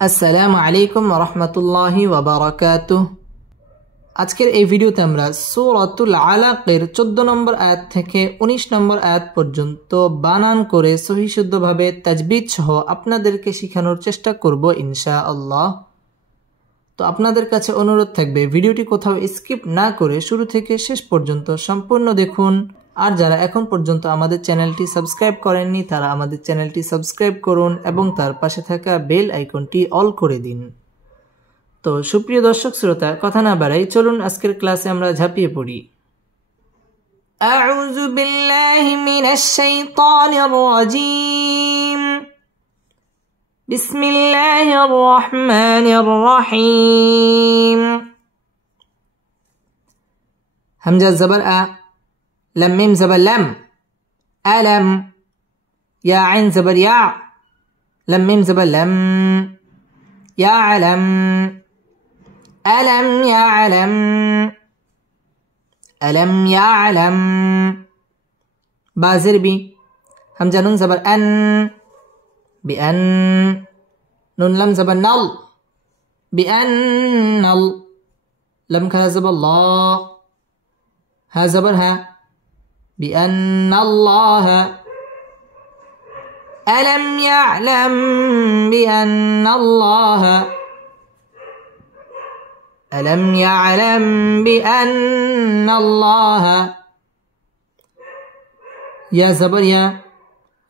আসসালামু আলাইকুম ওয়া রাহমাতুল্লাহি ওয়া বারাকাতুহু। আজকের এই ভিডিওতে আমরা সূরাতুল আলাকের 14 নম্বর আয়াত থেকে 19 নম্বর আয়াত পর্যন্ত বানান করে সহিহ শুদ্ধভাবে তাজবিদ সহ আপনাদেরকে শেখানোর চেষ্টা করব ইনশাআল্লাহ। তো আপনাদের কাছে অনুরোধ থাকবে ভিডিওটি কোথাও স্কিপ না করে শুরু থেকে শেষ পর্যন্ত সম্পূর্ণ দেখুন। আর যারা এখন পর্যন্ত আমাদের চ্যানেলটি সাবস্ক্রাইব করেননি তারা আমাদের চ্যানেলটি সাবস্ক্রাইব করুন এবং তার পাশে থাকা বেল আইকনটি অল করে দিন। তো সুপ্রিয় দর্শক শ্রোতা, কথা না বাড়াই চলুন আজকের ক্লাসে আমরা ঝাঁপিয়ে পড়ি। আউযু বিল্লাহি মিনাশ শাইতানির রাজীম। বিসমিল্লাহির রহমানির রহিম। হামজা জবর আ, لم ميم زبر لم ألم، يا عين زبر يا، لم ميم زبر لم، يا علم، ألم يعلم، ألم يعلم. بازر بي، همزة نون زبر أن، بأن، نون لم زبر نل، بأن نل، لم كها زبر الله، ها زبر ها، بأن الله، ألم يعلم بأن الله، ألم يعلم بأن الله. يا زبر يا،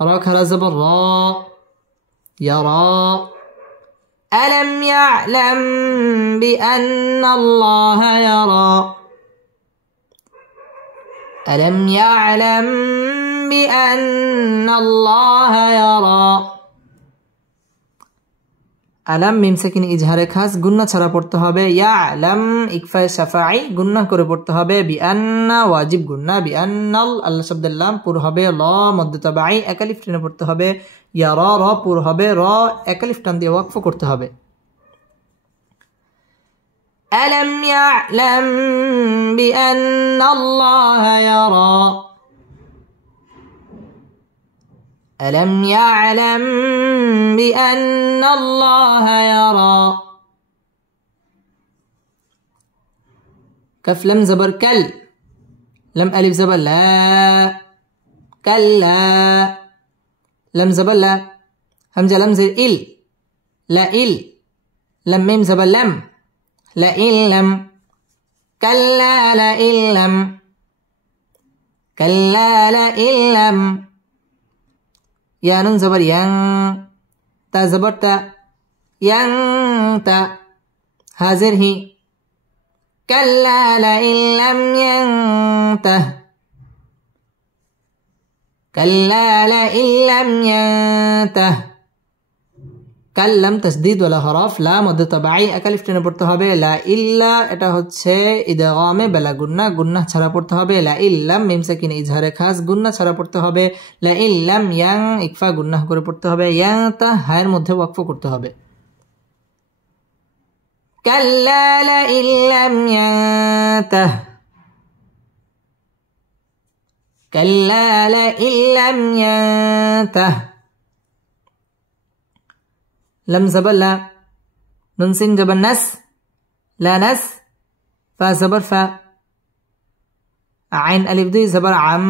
را كرا زبر را، يرى، ألم يعلم بأن الله يرى، ألم يعلم بأن الله يرى. আলাম মিম সাকিন ইজহারে খাস গুন্না ছাড়া পড়তে হবে। ইয়ালাম ইকফায়ে শাফাঈ গুন্না করে পড়তে হবে। বিআন্না ওয়াজিব গুন্না, বিআন্নাল আল্লাহ শব্দের লাম পুর হবে। ল মদ্দ তাবাঈ একালিফ টেনে পড়তে হবে। ইয়ারা র পুর হবে। র একালিফ টান দিয়ে ওয়াকফ করতে হবে। ألم يعلم بأن الله يرى، ألم يعلم بأن الله يرى. كف لم زبر كل، لم ألف زبر لا، كلا، لم زبر لا، همزة لم زر إل، لا إل، لم ميم زبر لم، لئن لم، كلا لئن لم، كلا لئن لم. يا نون زبر ين، تا زبر تا، ين تا، هازر هي، كلا لئن لم ينته، كلا لئن لم ينته. কাল্লাম তাসদীদ ওয়ালা হরফ, লা মদ্দ তাবাঈ একালিফ টেনে পড়তে হবে। লা ইল্লা এটা হচ্ছে ইদগামে বেলা গুন্না, গুন্না ছাড়া পড়তে হবে। লা ইল্লাম মিম সাকিন ইজহারে খাস গুন্না ছাড়া পড়তে হবে। লা ইল্লাম ইয়াং ইকফা গুন্না করে পড়তে হবে। ইয়াং তা হায়ের মধ্যে ওয়াকফ করতে হবে। কাল্লা লা ইল্লাম ইয়ান্তাহ, কাল্লা লা ইল্লাম ইয়ান্তাহ. لم زبر لا، نون سين جبر نس، لا نس، فا زبر فا، عين ألف دي زبر عم،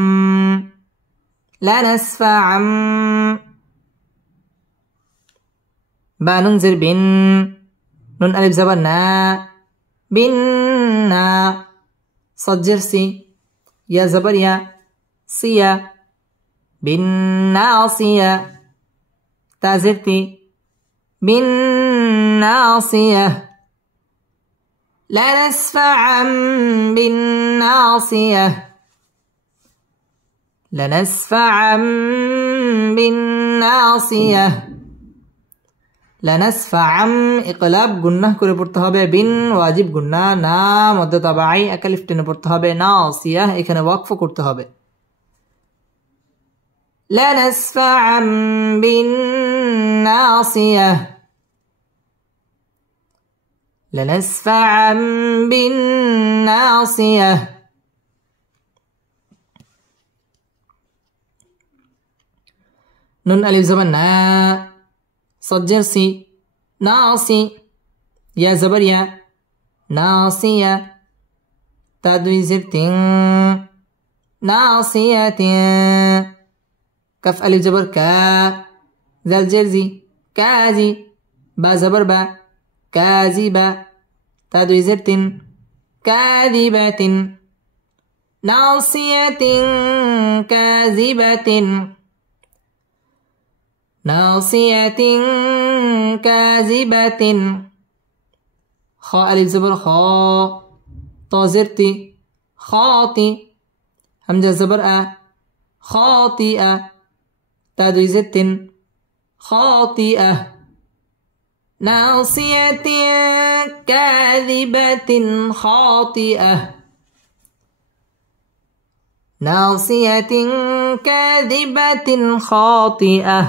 لا نسف عم. با نون زر بن، نون ألف زبر نا، بنا. صجر سي، يا زبر يا، سيا، بالناصية. تا زرتي، بالناصية، لا نسفعا بالناصية، لنسفعا بالناصية. لنسفعا ইকলাব গুন্নাহ করে পড়তে হবে। বিন ওয়াজিব গুন্না, না মদ্দ তাবাঈ একালিফ টেনে পড়তে হবে। নাসিয়া এখানে ওয়াকফ করতে হবে। لنسفعا بالناصية، لنسفعا بالناصية. نون ألف زبر نا، صاد جر سي، नासी या ज़बर या नासिया ता दुई ज़ेर तिन नासियातिन कफ अलिफ ज़बर का ज़ाल ज़ेर ज़ी काज़ी बा ज़बर बा काज़िबा ता दुई ज़ेर तिन काज़िबातिन नासियातिन काज़िबातिन नासियातिन काज़िबातिन खा अलिफ ज़बर खा तो ज़ेर ती खाती हमजा ज़बर आ खातिआ ता दुई ज़ेर तिन खातिआ नासियातिन काज़िबातिन खातिआ नासियातिन काज़िबातिन खातिआ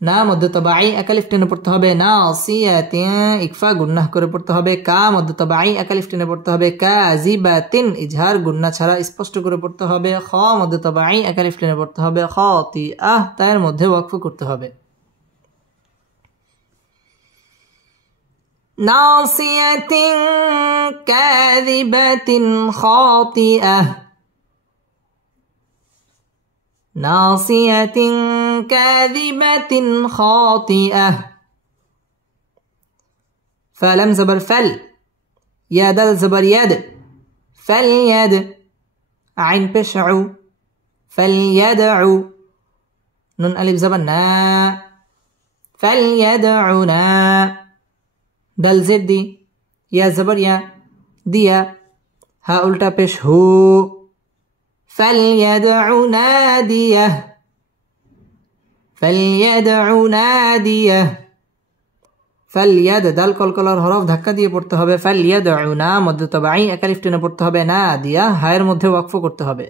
ना मध्य तबाई एकालिफ टेने पढ़ते হবে नासियातिन इकफा गुन्नाह करे पढ़ते হবে का मध्य तबाई एकालिफ टेने पढ़ते হবে काज़िबातिन इजहार गुन्ना ছাড়া স্পষ্ট করে পড়তে হবে খ মধ্য তবাই একালিফ টেনে পড়তে হবে খাতিআ তার মধ্যে ওয়াকফ করতে হবে नासियातिन काज़िबातिन खातिआ नासियातिन काज़िबातिन खातिआ फलम ज़बर फल या दल ज़बर यद फल यद आइन पेश उ फल यदउ नून अलिफ ज़बर ना फल यदउना दल ज़ेर दी या ज़बर या दिया हा उल्टा पेश हो فليدع ناديه فليدع ناديه فليد দাল কলকলার হরফ ধাক্কা দিয়ে পড়তে হবে فليدع না মধ্য তবাই একালিফ টেনে পড়তে হবে নাদিয়া হায়ের মধ্যে ওয়াকফ করতে হবে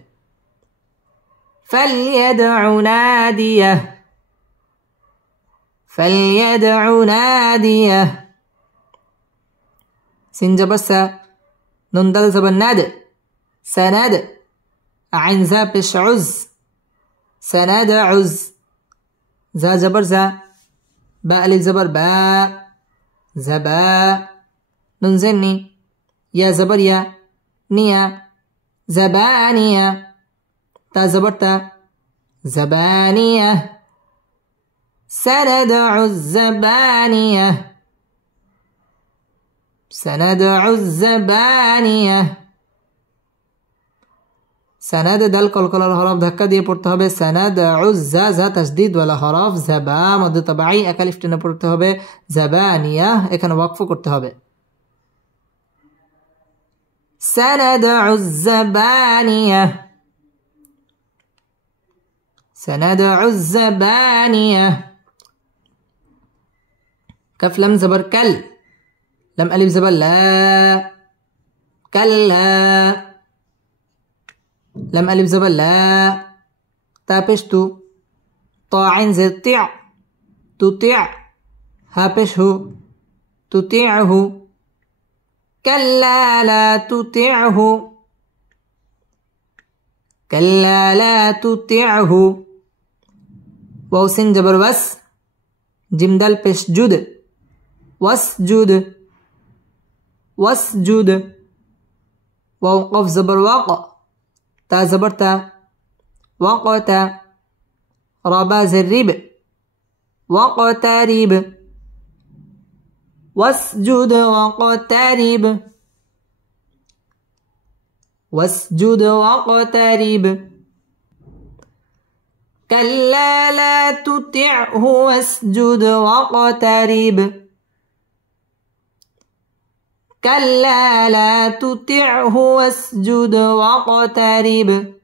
فليدع ناديه فليدع ناديه سين جبر سا نون دال زبر ناد سند عين ذا بش عز سندعز ذا جبر ذا باء ألف زبر باء زبا نون زني يا زبر يا نيا زبانية تا زبر تا زبانية سندع الزبانية سندع الزبانية سند دل কলকলার হরফ ধাক্কা দিয়ে পড়তে হবে সানাদউ যা যা তাসদীদ ওয়ালা হরফ যাবা মধ্য তবাই একালিফ টেনে পড়তে হবে যাবানিয়া এখানে ওয়াকফ করতে হবে সানাদউ যাবানিয়া সানাদউ যাবানিয়া কাফ লাম জবর কাল লাম আলিফ জবর লা কাল্লা لم ألف زبر لا تابش تو طا عين زر طع تطيع هابش هو تطيعه كلا لا تطيعه كلا لا تطيعه واو سين جبر وس جمدل بش جود واسجد واسجد واو قف زبر واقع تا زبرتا وقتا ربا زرب وقترب واسجد وقترب واسجد واقترب كلا لا تطعه واسجد واقترب كلا لا تطعه واسجد واقترب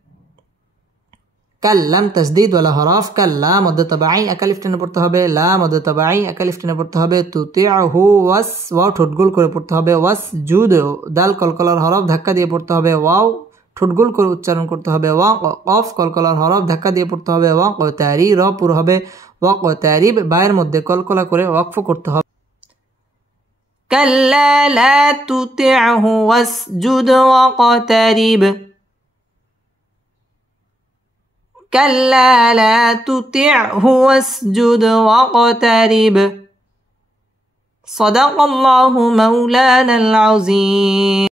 কাল্লাম তাসদীদ ওয়ালা হরফ কাল্লা মধ্য তবাই একালিফ টেনে পড়তে হবে লা মধ্য তবাই একালিফ টেনে পড়তে হবে তুতিআহু ওয়াস ওয়াও ঠোঁটগোল করে পড়তে হবে ওয়াসজুদ দাল কলকলার হরফ ধাক্কা দিয়ে পড়তে হবে ওয়াও ঠোঁটগোল করে উচ্চারণ করতে হবে ওয়া কফ কলকলার হরফ ধাক্কা দিয়ে পড়তে হবে ওয়া কতারি র পুরো হবে ওয়া কতারিব বায়ের মধ্যে কলকলা করে ওয়াকফ করতে হবে কাল্লা লা তুতিআহু ওয়াসজুদ ওয়াকতারিব كلا لا تطعه واسجد واقترب صدق الله مولانا العظيم.